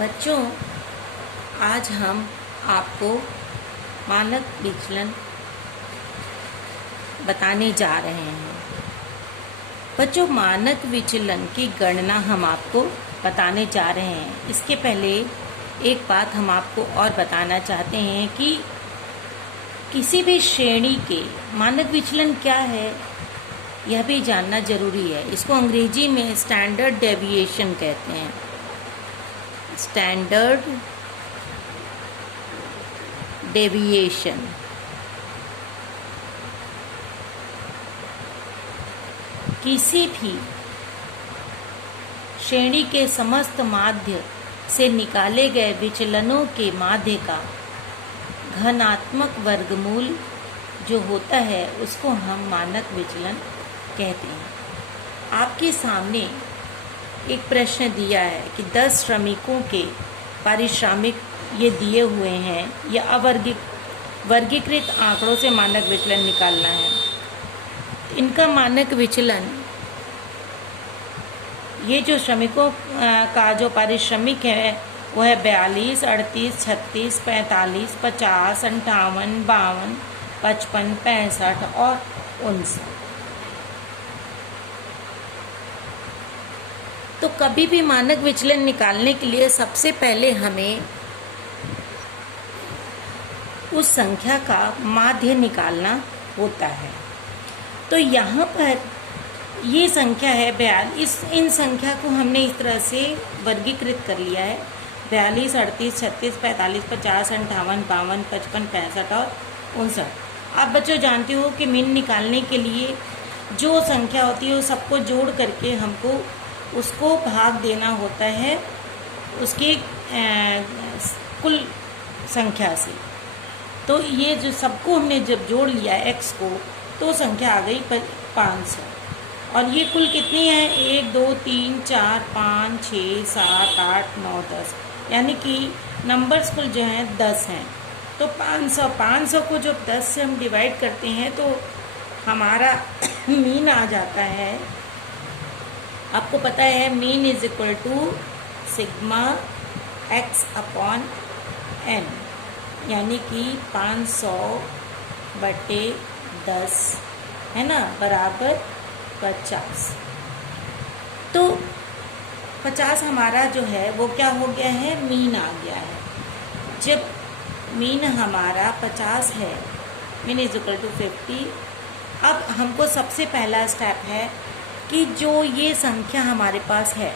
बच्चों, आज हम आपको मानक विचलन बताने जा रहे हैं। बच्चों, मानक विचलन की गणना हम आपको बताने जा रहे हैं। इसके पहले एक बात हम आपको और बताना चाहते हैं कि किसी भी श्रेणी के मानक विचलन क्या है, यह भी जानना जरूरी है। इसको अंग्रेजी में स्टैंडर्ड डेविएशन कहते हैं। स्टैंडर्ड डेविएशन किसी भी श्रेणी के समस्त माध्य से निकाले गए विचलनों के माध्य का घनात्मक वर्गमूल जो होता है उसको हम मानक विचलन कहते हैं। आपके सामने एक प्रश्न दिया है कि 10 श्रमिकों के पारिश्रमिक ये दिए हुए हैं, या वर्गीकृत आंकड़ों से मानक विचलन निकालना है। इनका मानक विचलन, ये जो श्रमिकों का जो पारिश्रमिक है वो है 42, 38, 36, 45, 50, 58, 52, 55, 65 और 59। तो कभी भी मानक विचलन निकालने के लिए सबसे पहले हमें उस संख्या का माध्य निकालना होता है। तो यहाँ पर ये संख्या है 42। इन संख्या को हमने इस तरह से वर्गीकृत कर लिया है: 42, 38, 36, 45, 50, 58, 52, 55, 65 और 59। आप बच्चों जानते हो कि मीन निकालने के लिए जो संख्या होती है वो सबको जोड़ करके हमको उसको भाग देना होता है उसकी कुल संख्या से। तो ये जो सबको हमने जब जोड़ लिया x को, तो संख्या आ गई 500। और ये कुल कितनी है? 1, 2, 3, 4, 5, 6, 7, 8, 9, 10, यानी कि नंबर्स कुल जो हैं 10 हैं। तो 500 को जब 10 से हम डिवाइड करते हैं तो हमारा मीन आ जाता है। आपको पता है mean is equal to sigma x upon n, यानी कि 500/10 है ना, बराबर 50। तो 50 हमारा जो है वो क्या हो गया है? मीन आ गया है। जब मीन हमारा 50 है, मीन इज इक्वल टू 50। अब हमको सबसे पहला स्टेप है कि जो ये संख्या हमारे पास है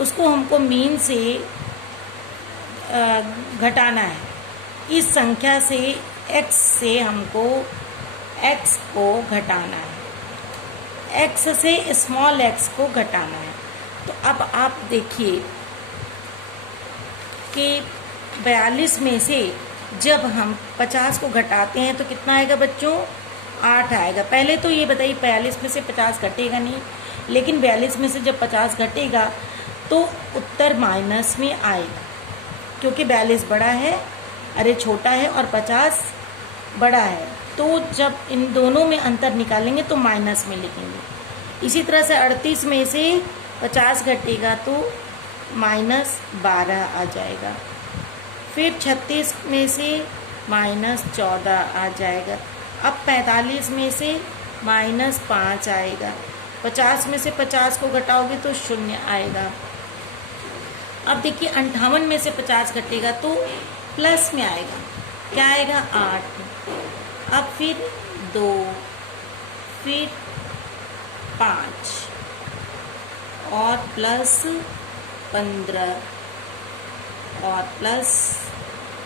उसको हमको मीन से घटाना है। इस संख्या से x से हमको x को घटाना है, x से स्मॉल x को घटाना है। तो अब आप देखिए कि 42 में से जब हम 50 को घटाते हैं तो कितना आएगा बच्चों? 8 आएगा। पहले तो ये बताइए, 42 में से 50 घटेगा नहीं, लेकिन 42 में से जब 50 घटेगा तो उत्तर माइनस में आएगा, क्योंकि 42 बड़ा है, छोटा है, और 50 बड़ा है। तो जब इन दोनों में अंतर निकालेंगे तो माइनस में लिखेंगे। इसी तरह से 38 में से 50 घटेगा तो -12 आ जाएगा। फिर 36 में से -14 आ जाएगा। अब 45 में से -5 आएगा। 50 में से 50 को घटाओगे तो 0 आएगा। अब देखिए 58 में से 50 घटेगा तो प्लस में आएगा। क्या आएगा? 8। अब फिर 2, फिर 5 और प्लस 15 और प्लस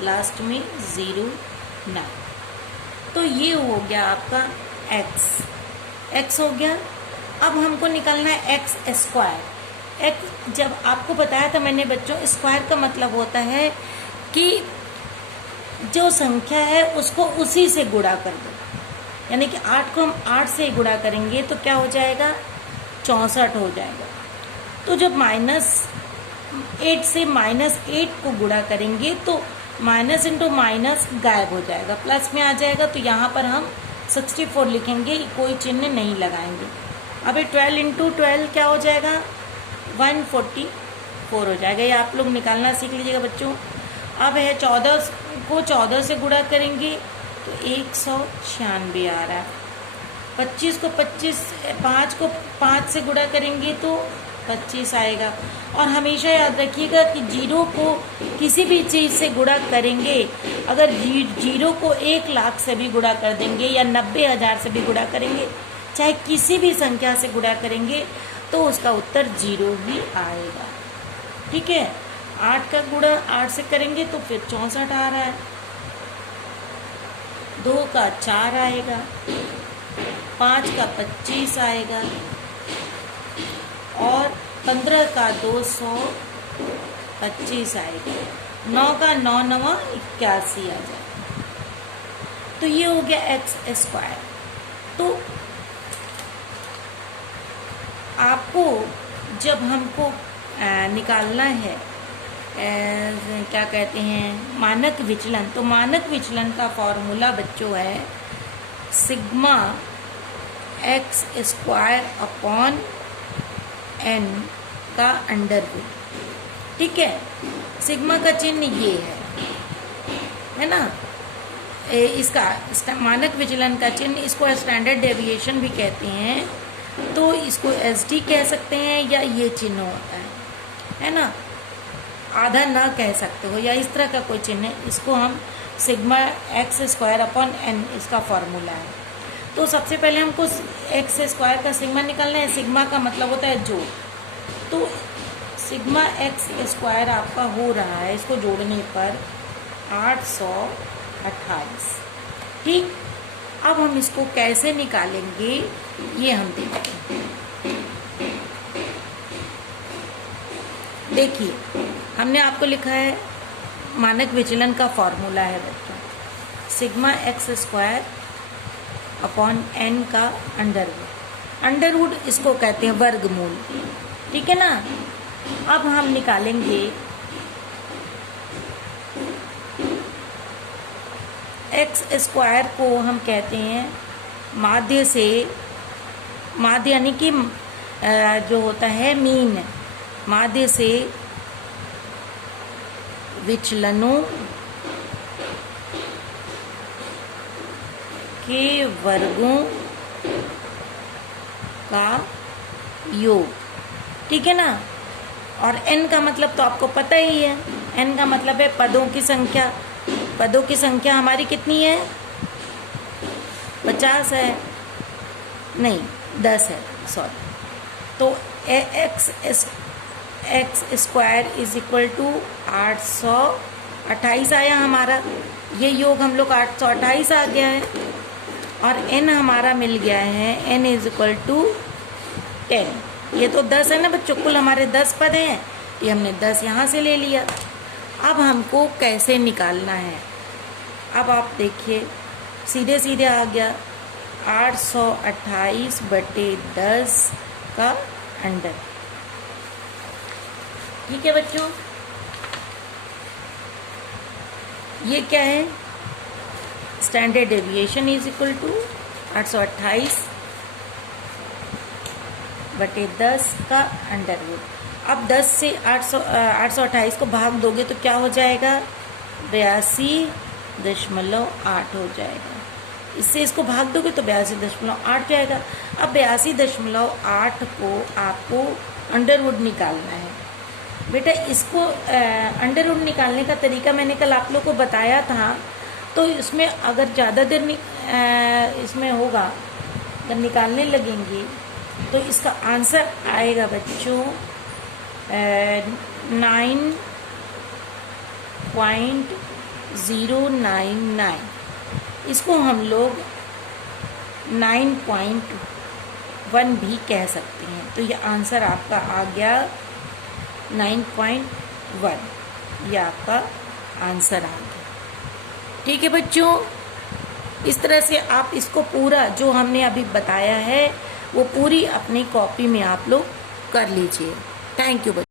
लास्ट में 0, 9। तो ये हो गया आपका x हो गया। अब हमको निकालना है x स्क्वायर। x जब आपको बताया था मैंने बच्चों, स्क्वायर का मतलब होता है कि जो संख्या है उसको उसी से गुणा कर दो। यानी कि 8 को हम 8 से गुणा करेंगे तो क्या हो जाएगा? 64 हो जाएगा। तो जब -8 से -8 को गुणा करेंगे तो माइनस इंटू माइनस गायब हो जाएगा, प्लस में आ जाएगा। तो यहाँ पर हम 64 लिखेंगे, कोई चिन्ह नहीं लगाएंगे। अब 12 इंटू 12 क्या हो जाएगा? 144। 4 हो जाएगा। ये आप लोग निकालना सीख लीजिएगा बच्चों। अब है 14 को 14 से गुणा करेंगे तो 196 आ रहा है। 25 को 5 से गुणा करेंगे तो 25 आएगा। और हमेशा याद रखिएगा कि जीरो को किसी भी चीज़ से गुणा करेंगे, अगर जीरो को 1 लाख से भी गुणा कर देंगे या 90,000 से भी गुणा करेंगे, चाहे किसी भी संख्या से गुणा करेंगे तो उसका उत्तर 0 ही आएगा। ठीक है। 8 का गुणा 8 से करेंगे तो फिर 64 आ रहा है। 2 का 4 आएगा, 5 का 25 आएगा और 15 का 225 आएगा। 9 का 9 9 81 आ जाएगा। तो ये हो गया एक्स स्क्वायर। तो आपको जब हमको निकालना है क्या कहते हैं मानक विचलन, तो मानक विचलन का फॉर्मूला बच्चों है sigma x square upon n का अंडर रूट। ठीक है। सिग्मा का चिन्ह ये है ना। इसका मानक विचलन का चिन्ह, इसको स्टैंडर्ड डेविएशन भी कहते हैं। तो इसको एसडी कह सकते हैं या ये चिन्ह होता है ना। आधा ना कह सकते हो या इस तरह का कोई चिन्ह है, इसको हम sigma x square upon n इसका फॉर्मूला है। तो सबसे पहले हमको एक्स स्क्वायर का सिग्मा निकालना है। सिग्मा का मतलब होता है जोड़। तो सिग्मा एक्स स्क्वायर आपका हो रहा है, इसको जोड़ने पर 828। ठीक। अब हम इसको कैसे निकालेंगे ये हम देखते हैं। देखिए, हमने आपको लिखा है मानक विचलन का फॉर्मूला है बच्चों sigma x square upon n का अंडर रूट। अंडर रूट इसको कहते हैं वर्गमूल। ठीक है ना। अब हम निकालेंगे एक्स स्क्वायर को, हम कहते हैं माध्य से, माध्य यानी कि जो होता है मीन, माध्य से विचलनों के वर्गों का योग। ठीक है ना। और n का मतलब तो आपको पता ही है, n का मतलब है पदों की संख्या। पदों की संख्या हमारी कितनी है? 50 है, नहीं 10 है, सॉरी। तो x square is equal to 828 आया हमारा। ये योग हम लोग 828 आ गया है। और n हमारा मिल गया है, n इज इक्वल टू 10। ये तो 10 है ना बच्चों, कुल हमारे 10 पद हैं, ये हमने 10 यहाँ से ले लिया। अब हमको कैसे निकालना है? अब आप देखिए, सीधे सीधे आ गया 828/10 का अंडर। ठीक है बच्चों, ये क्या है? Standard deviation is equal to 828/10 का अंडर रूट। अब 10 से 828 को भाग दोगे तो क्या हो जाएगा? 82.8 हो जाएगा। इससे इसको भाग दोगे तो 82.8 जाएगा। अब 82.8 को आपको अंडर रूट निकालना है। बेटा इसको अंडर रूट निकालने का तरीका मैंने कल आप लोग को बताया था। तो इसमें अगर ज़्यादा देर इसमें होगा, जब निकालने लगेंगे तो इसका आंसर आएगा बच्चों 9.099। इसको हम लोग 9.1 भी कह सकते हैं। तो ये आंसर आपका आ गया 9.1, ये आपका आंसर आ गया। ठीक है बच्चों, इस तरह से आप इसको पूरा जो हमने अभी बताया है वो पूरी अपनी कॉपी में आप लोग कर लीजिए। थैंक यू बच्चों।